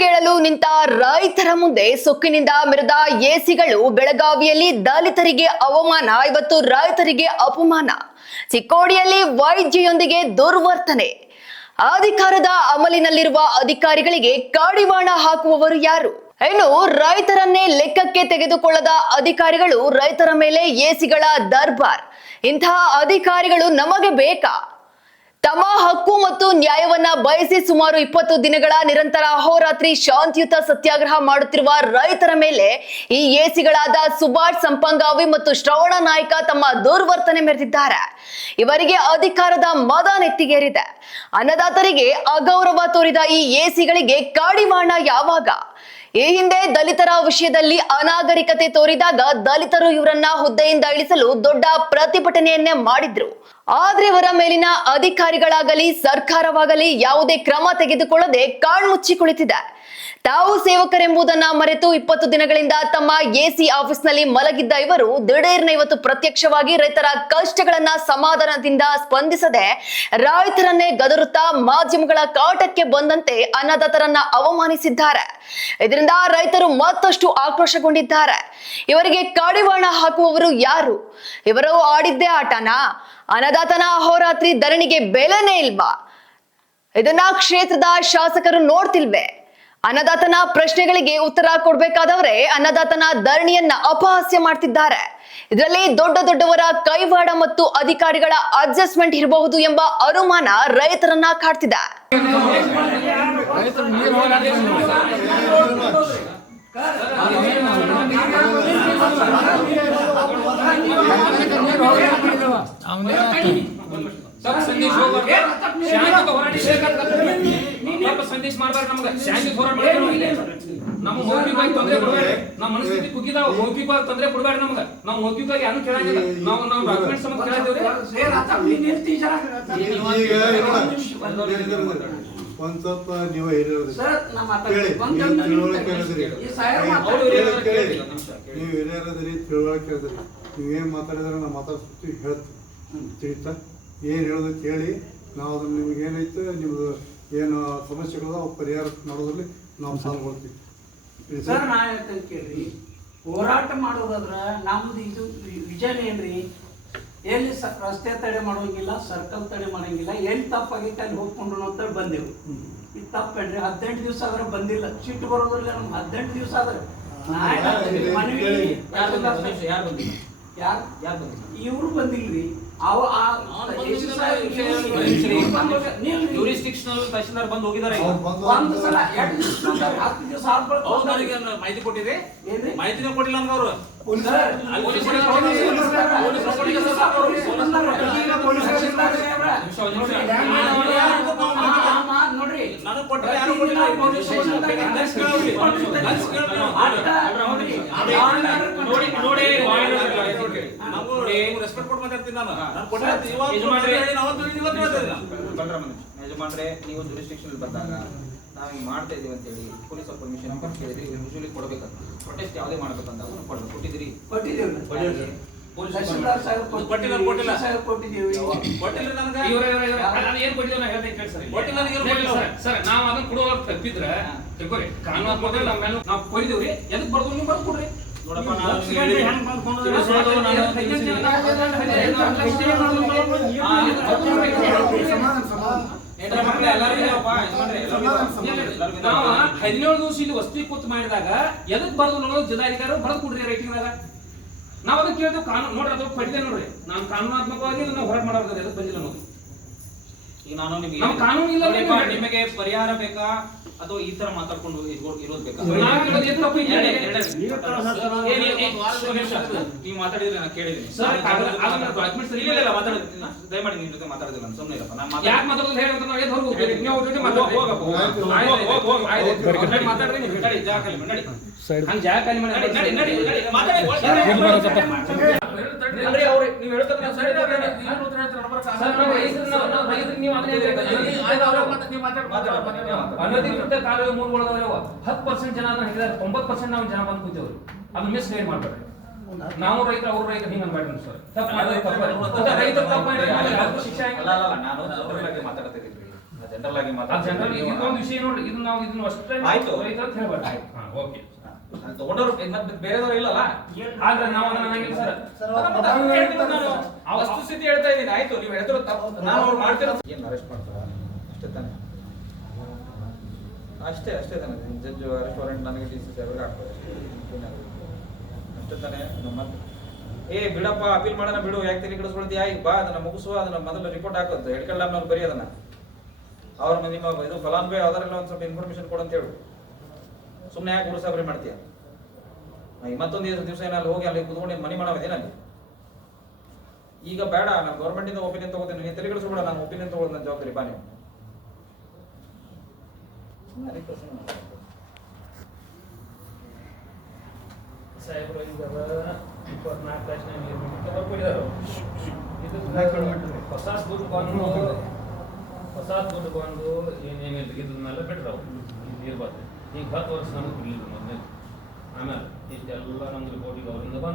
ಕೇಳಲು ನಿಂತ ರೈತರ ಮುಂದೆ ಸೊಕ್ಕಿನಿಂದ ಮೆರೆದ ಎಸಿಗಳು. ಬೆಳಗಾವಿಯಲ್ಲಿ ದಲಿತರಿಗೆ ಅವಮಾನ, ಇವತ್ತು ರೈತರಿಗೆ ಅಪಮಾನ. ಚಿಕ್ಕೋಡಿಯಲ್ಲಿ ವೈದ್ಯೆಯೊಂದಿಗೆ ದುರ್ವರ್ತನೆ. ಅಧಿಕಾರದ ಅಮಲಿನಲ್ಲಿರುವ ಅಧಿಕಾರಿಗಳಿಗೆ ಕಡಿವಾಣ ಹಾಕುವವರು ಯಾರು? ಇನ್ನು ರೈತರನ್ನೇ ಲೆಕ್ಕಕ್ಕೆ ತೆಗೆದುಕೊಳ್ಳದ ಅಧಿಕಾರಿಗಳು, ರೈತರ ಮೇಲೆ ಎಸಿಗಳ ದರ್ಬಾರ್. ಇಂತಹ ಅಧಿಕಾರಿಗಳು ನಮಗೆ ಬೇಕಾ? ತಮ್ಮ ಹಕ್ಕು ಮತ್ತು ನ್ಯಾಯವನ್ನ ಬಯಸಿ ಸುಮಾರು 20 ದಿನಗಳ ನಿರಂತರ ಅಹೋರಾತ್ರಿ ಶಾಂತಿಯುತ ಸತ್ಯಾಗ್ರಹ ಮಾಡುತ್ತಿರುವ ರೈತರ ಮೇಲೆ ಈ ಎಸಿಗಳಾದ ಸುಭಾಷ್ ಸಂಪಂಗಾವಿ ಮತ್ತು ಶ್ರವಣ ನಾಯ್ಕ ತಮ್ಮ ದುರ್ವರ್ತನೆ ಮೆರೆದಿದ್ದಾರೆ. ಇವರಿಗೆ ಅಧಿಕಾರದ ಮದ ನೆತ್ತಿಗೇರಿದೆ. ಅನ್ನದಾತರಿಗೆ ಅಗೌರವ ತೋರಿದ ಈ ಎಸಿಗಳಿಗೆ ಕಡಿವಾಣ ಯಾವಾಗ? ಈ ಹಿಂದೆ ದಲಿತರ ವಿಷಯದಲ್ಲಿ ಅನಾಗರಿಕತೆ ತೋರಿದಾಗ ದಲಿತರು ಇವರನ್ನ ಹುದ್ದೆಯಿಂದ ಇಳಿಸಲು ದೊಡ್ಡ ಪ್ರತಿಭಟನೆಯನ್ನೇ ಮಾಡಿದ್ರು. ಆದ್ರೆ ಇವರ ಮೇಲಿನ ಅಧಿಕಾರಿಗಳಾಗಲಿ ಸರ್ಕಾರವಾಗಲಿ ಯಾವುದೇ ಕ್ರಮ ತೆಗೆದುಕೊಳ್ಳದೆ ಕಾಣ್ಮುಚ್ಚಿ ಕುಳಿತಿದೆ. ತಾವು ಸೇವಕರೆಂಬುದನ್ನ ಮರೆತು 20 ದಿನಗಳಿಂದ ತಮ್ಮ ಎಸಿ ಆಫೀಸ್ನಲ್ಲಿ ಮಲಗಿದ್ದ ಇವರು ದಿಢೀರ್ನ ಇವತ್ತು ಪ್ರತ್ಯಕ್ಷವಾಗಿ ರೈತರ ಕಷ್ಟಗಳನ್ನ ಸಮಾಧಾನದಿಂದ ಸ್ಪಂದಿಸದೆ ರೈತರನ್ನೇ ಗದರುತ್ತಾ ಮಾಧ್ಯಮಗಳ ಕಾಟಕ್ಕೆ ಬಂದಂತೆ ಅನ್ನದಾತರನ್ನ ಅವಮಾನಿಸಿದ್ದಾರೆ. ಇದರಿಂದ ರೈತರು ಮತ್ತಷ್ಟು ಆಕ್ರೋಶಗೊಂಡಿದ್ದಾರೆ. ಇವರಿಗೆ ಕಡಿವಾಣ ಹಾಕುವವರು ಯಾರು? ಇವರು ಆಡಿದ್ದೇ ಆಟನಾ? ಅನ್ನದಾತನ ಅಹೋರಾತ್ರಿ ಧರಣಿಗೆ ಬೆಲೆನೇ ಇಲ್ವಾ? ಇದನ್ನ ಕ್ಷೇತ್ರದ ಶಾಸಕರು ನೋಡ್ತಿಲ್ವೇ? ಅನ್ನದಾತನ ಪ್ರಶ್ನೆಗಳಿಗೆ ಉತ್ತರ ಕೊಡ್ಬೇಕಾದವರೇ ಅನ್ನದಾತನ ಧರಣಿಯನ್ನ ಅಪಹಾಸ್ಯ ಮಾಡ್ತಿದ್ದಾರೆ. ಇದರಲ್ಲಿ ದೊಡ್ಡವರ ಕೈವಾಡ ಮತ್ತು ಅಧಿಕಾರಿಗಳ ಅಡ್ಜಸ್ಟ್ಮೆಂಟ್ ಇರಬಹುದು ಎಂಬ ಅನುಮಾನ ರೈತರನ್ನ ಕಾಡ್ತಿದೆ. ಸಂದೇಶ ಮಾಡಬಾರ್ದು. ನಮ್ಗೆ ಶಾಂತಿ ಹೋರಾಟ ಮಾಡ್ತಾರೆ. ನಮ್ಮ ಮೌಖಿಕವಾಗಿ ತೊಂದರೆ ಕೊಡಬೇಡಿ. ನಮ್ಮ ಮನಸ್ಥಿತಿ ಕುಗ್ಗಿದಾವ. ಮೌಖಿಕವಾಗಿ ತೊಂದರೆ ಕೊಡಬೇಡಿ. ನಮ್ಗೆ ನಾವು ಮೌಖಿಕವಾಗಿ ಏನು ಕೇಳಂಗಿಲ್ಲ. ನಾವು ಡಾಕ್ಯುಮೆಂಟ್ಸ್ ಸಮೇತ ಕೇಳಿದ್ದೇವೆ. ಒಂದ್ ಸ್ವಲ್ಪ ನೀವು ಹಿರಿಯರು ತಿಳುವಳಿಕೆ ನೀವೇನ್ ಮಾತಾಡಿದ್ರೆ ನಾವು ಮಾತಾಡ್ತೀವಿ ಹೇಳ್ತೀವಿ. ತಿಳಿತಾ ಏನು ಹೇಳೋದು ಕೇಳಿ ನಾವು ಅದನ್ನ ನಿಮ್ಗೆ ಏನೈತೆ ನಿಮ್ದು ಏನು ಸಮಸ್ಯೆಗಳದ ಪರಿಹಾರ ಮಾಡೋದ್ರಲ್ಲಿ ನಾವು ಪಾಲ್ಗೊಳ್ತೀವಿ. ಸರ್ ನಾ ಹೇಳ್ತೇನೆ ಕೇಳ್ರಿ, ಹೋರಾಟ ಮಾಡೋದಾದ್ರ ನಮ್ದು ಇದು ವಿಜನ್ ಏನ್ರಿ? ಎಲ್ಲಿ ರಸ್ತೆ ತಡೆ ಮಾಡೋಂಗಿಲ್ಲ, ಸರ್ಕಲ್ ತಡೆ ಮಾಡೋಂಗಿಲ್ಲ. ಎಲ್ಲಿ ತಪ್ಪಾಗೈತೆ ಅಲ್ಲಿ ಹೋಗ್ಕೊಂಡು ಅಂತ ಬಂದೆವು. ಇದು ತಪ್ಪೇನ್ರಿ? 18 ದಿವಸ ಆದ್ರೆ ಬಂದಿಲ್ಲ. ಸಿಟ್ಟು ಬರೋದ್ರಲ್ಲಿ ನಮ್ಗೆ 18 ದಿವಸ ಆದ್ರೆ ಇವ್ರು ಬಂದಿಲ್ರಿ. ತಹಶೀಲ್ದಾರ್ ಬಂದು ಹೋಗಿದ್ದಾರೆ. ಮಾಹಿತಿ ಕೊಟ್ಟಿದೆ, ಮಾಹಿತಿನ ಕೊಟ್ಟಿಲ್ಲ ನಮ್ಗೆ ಅವರು. ನೋಡ್ರಿ ನಾನು ಕೊಟ್ಟರೆ ಯಾರು ಕೊಟ್ಟಿಲ್ಲ. ರೆಸ್ಪೆಕ್ಟ್ ಕೊಟ್ಟು ಮಾತಾಡ್ತೀನಿ ನಾನು. ಯಜಮಾನ್ರೆ, ನೀವು ಜುರಿಸ್ಟಿಕ್ಷನ್ ಬಂದಾಗ ನಾವು ಹಿಂಗೆ ಮಾಡ್ತಾ ಇದೀವಿ ಅಂತ ಹೇಳಿ ಪೊಲೀಸ್ ಪರ್ಮಿಷನ್ ಕೇಳಿದ್ರಿ. ಯೂಶುವಲಿ ಕೊಡಬೇಕಂತ ಪ್ರೊಟೆಸ್ಟ್ ಯಾವುದೇ ಮಾಡಬೇಕಂತ ಕೊಟ್ಟಿದ್ದೀರಿ. ನಾವು ಅದನ್ನ ಕೊಡುವ ತಪ್ಪಿದ್ರೆ ಕಾನೂನು ನಾವು ಕೊಯ್ದೇವ್ರಿ. ಎದಕ್ ಬರ್ದು ನೀವು ಬರ್ದು ಕೊಡ್ರಿ. ನೋಡಪ್ಪ, ನಾವು 17 ದಿವಸ ಇಲ್ಲಿ ವಸ್ತಿ ಕೂತ್ ಮಾಡಿದಾಗ ಎದಕ್ ಬರ್ದು ನೋಡೋದು ಜಿಲ್ಲಾಧಿಕಾರಿ ಬರ್ದು ಕೊಡ್ರಿ ರೈಟಿಂಗ್ದಾಗ. ನಾವು ಅದಕ್ಕೆ ಕೇಳ್ತೇವೆ. ಕಾನೂನು ನೋಡ್ರಿ, ಅದು ಪಡಿದೆ ನೋಡ್ರಿ. ನಾನು ಕಾನೂನಾತ್ಮಕವಾಗಿ ನಾವು ಹೋರಾಟ ಮಾಡೋದು ಎದಕ್ ಬಂದಿಲ್ಲ ನೋಡಿ. ಈಗ ನಾನು ನಿಮಗೆ ಕಾನೂನು ಇಲ್ಲ, ನಿಮಗೆ ಪರಿಹಾರ ಬೇಕಾ ಅಥವಾ ಈ ತರ ಮಾತಾಡ್ಕೊಂಡು ಇರೋದು ಬೇಕಾ? ನೀವು ಮಾತಾಡಿದ್ರೆ ನಾನು ಕೇಳಿದ್ದೀನಿ. ದಯಮಾಡಿ ನಿಮ್ ಜೊತೆ ಮಾತಾಡಿದಿಲ್ಲ, ಸುಮ್ಮನೆ ಇರಪ್ಪ. ಯಾಕೆ ಮಾತಾಡೋದು ಹೇಳಿ ಮಾತಾಡ್ರಿ. ನೀವು ನಡಿ, ಜಾಗ ಖಾಲಿ ಮಾಡಿ. ಹಂಗೆ ಜಾಗ ಖಾಲಿ ಮಾಡಿ ನೀವು ಹೇಳ್ತಾರೆ ಅನಧಿಕೃತ ಕಾಲುವೆ ಮೂಲಗಳದಾವ. 10% ಜನ 90% ನಾವು ಜನ ಬಂದು ಕೂತೇವ್ರಿ. ಅದು ಮಿಸ್ ಗೈಡ್ ಮಾಡ್ತಾರೆ. ನಾವು ರೈತರು, ಅವ್ರ ರೈತರು ಹಿಂಗೆ ಅನ್ಬೇಡ್ರಿ ಸರ್. ತಪ್ಪು ಮಾಡಿದ್ರೆ ರೈತರು ತಪ್ಪು ಮಾಡಿದ್ರೆ ಶಿಕ್ಷೆ ಆಗಿಲ್ಲ. ನಾನು ಮಾತಾಡ್ತಿದ್ದೀನಿ. ಜನರಲ್ ಆಗಿ ಜನರಲ್ ಇದೊಂದು ವಿಷಯ ನೋಡ್ರಿ, ಇದು ನಾವು ಇದನ್ನ ಅಷ್ಟೇ ಆಯ್ತು. ರೈತ ಅಂತ ಹೇಳ್ಬಾರ್ದು. ಹಾ, ಓಕೆ. ತಗೊಂಡವ್ರು ಮತ್ತೆ ಬೇರೆದವ್ರು ಇಲ್ಲಲ್ಲ. ಆದ್ರೆ ನಾವು ಅನ್ನಂಗಿಲ್ಲ ಸರ್. ವಸ್ತುಸ್ಥಿತಿ ಹೇಳ್ತಾ ಇದ್ದೀನಿ. ಆಯ್ತು, ನೀವು ಹೇಳಿದ್ರು ನಾನು ಅವ್ರು ಮಾಡ್ತಿರೋ ಏನು ಅರೆಸ್ಟ್ ಮಾಡ್ತಾರ ಅಷ್ಟೇ ತಾನೆ, ಅಷ್ಟೇ ತಾನೆ. ಜಡ್ಜ್ ಅರೆಸ್ಟ್ ವಾರೆಂಟ್ ನನಗೆ DCC ಅವ್ರಿಗೆ ಹಾಕ್ತಾರೆ ಅಷ್ಟೇ ತಾನೆ. ಮತ್ತೆ ಬಿಡಪ್ಪ ಅಪೀಲ್ ಮಾಡೋಣ ಬಿಡು, ಯಾಕೆ ತಲೆ ಕೆಡಿಸ್ಕೊಳ್ತೀಯ, ಈಗ ಬಾ ಅದನ್ನ ಮುಗಿಸುವ, ಅದನ್ನ ಮೊದಲು ರಿಪೋರ್ಟ್ ಹಾಕೋದು ಎಡ್ಕಲ್ ಡ್ಯಾಮ್ನವ್ರು ಬರೀ ಅದನ್ನ ಅವ್ರ ನಿಮ್ಮ ಇದು ಫಲಾನುಭವಿ ಯಾವ್ದಾರೆಲ್ಲ ಒಂದು ಸ್ವಲ್ಪ ಇನ್ಫಾರ್ಮೇಶನ್ ಕೊಡಂತ ಹೇಳು. ಸುಮ್ಮನೆ ಯಾಕೆ ಗುರುಸಾಬ್ರಿ ಮಾಡ್ತೀಯ? ಮತ್ತೊಂದು ದಿವಸ ಏನಲ್ಲಿ ಹೋಗಿ ಅಲ್ಲಿ ಕುತ್ಕೊಂಡು ಮನಿ ಮಾಡೋದೇನಲ್ಲಿ ಈಗ ಬೇಡ. ನಾನು ಗೌರ್ಮೆಂಟ್ ಇಂದ ಒಪಿನಿಯನ್ ತಗೋತೀನಿ, ನೀನು ತಲೆ ಕೆಡಿಸ್ಕೊಬೇಡ, ನಾನು ಒಪಿನಿಯನ್ ತಗೊಳ್ಳೋದು ನನ್ನ ಜವಾಬ್ದಾರಿ. ಬಾ ನೀವು ಸಾಹೇಬ್ರು ಈಗ 24 ಲಕ್ಷ ಬರ್ಕೊಂಡಿದ್ದಾರೆ. ಹೊಸ ದುಡ್ಡು ಬಂದು ಏನೇನಿಲ್ಲ ಇದನ್ನೆಲ್ಲ ಬಿಟ್ರು ಅವ್ರು ಇರ್ಬಾರ್ದು. ಈಗ 10 ವರ್ಷ ನಮ್ಗೆ ಬಿಡ್ಲಿಲ್ಲ ಮೊದಲೇ. ಆಮೇಲೆ ಇಷ್ಟೆಲ್ಲ ನಮ್ಗೆ ರಿಪೋರ್ಟಿಗೆ ಅವರಿಂದ ಬಂದ